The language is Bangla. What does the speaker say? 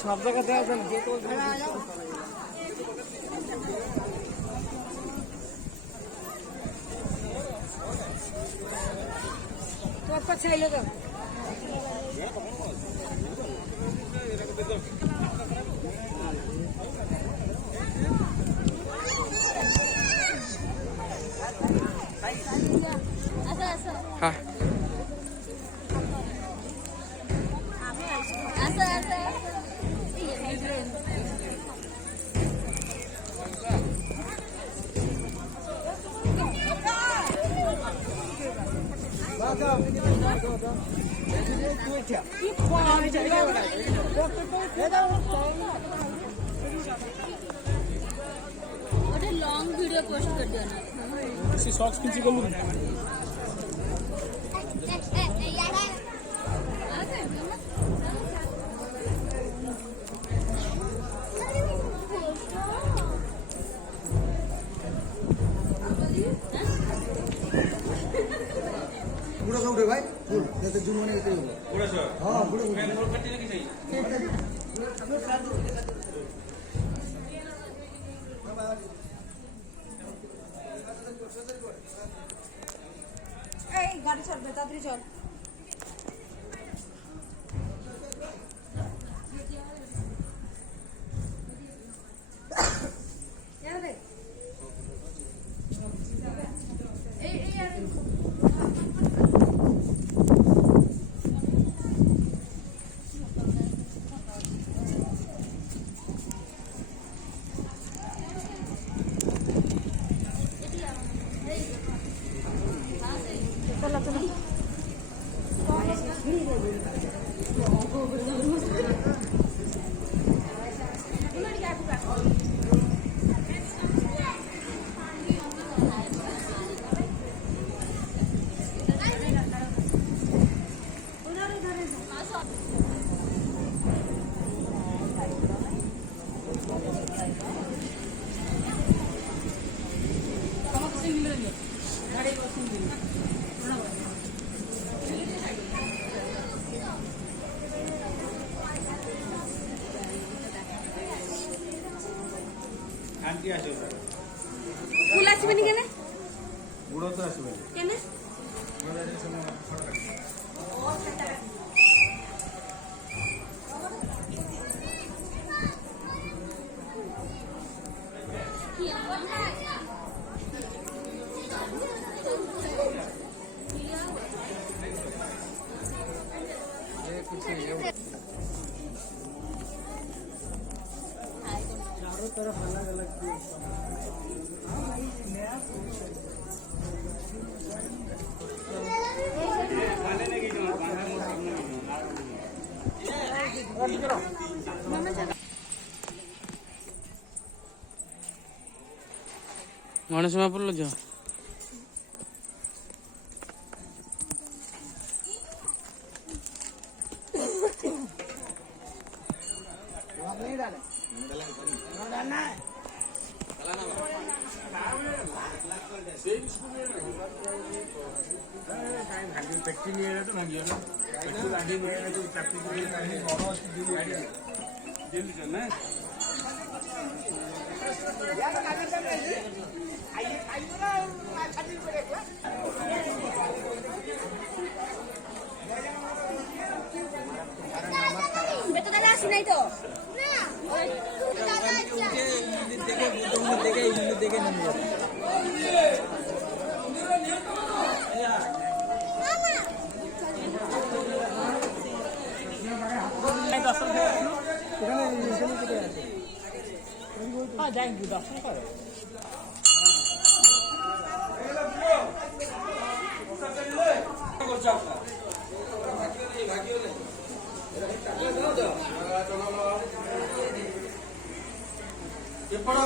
সব জায়গায় দেওয়া যাবে ছেলে তো হ্যাঁ लॉन्ग वीडियो पोस्ट कर देना सॉक्स किसी को बुढ़ा सब उठे भाई फुल जैसे जून होने के बुढ़ा सर हां बुढ़ा मैं नंबर कट्टी लगी सही এই গাড়ি চলবে তাড়াতাড়ি চল आंटी आसो ফুল আসবে নি কেন बुढ़ो तो आसो কেন बुढ़ा जे समय छोटा चारों तरफ अलग अलग गणेश महापुर लो जाओ বেটা দাদা আসি নাই তো जाएंगे दर्शन कर ఎప్పుడు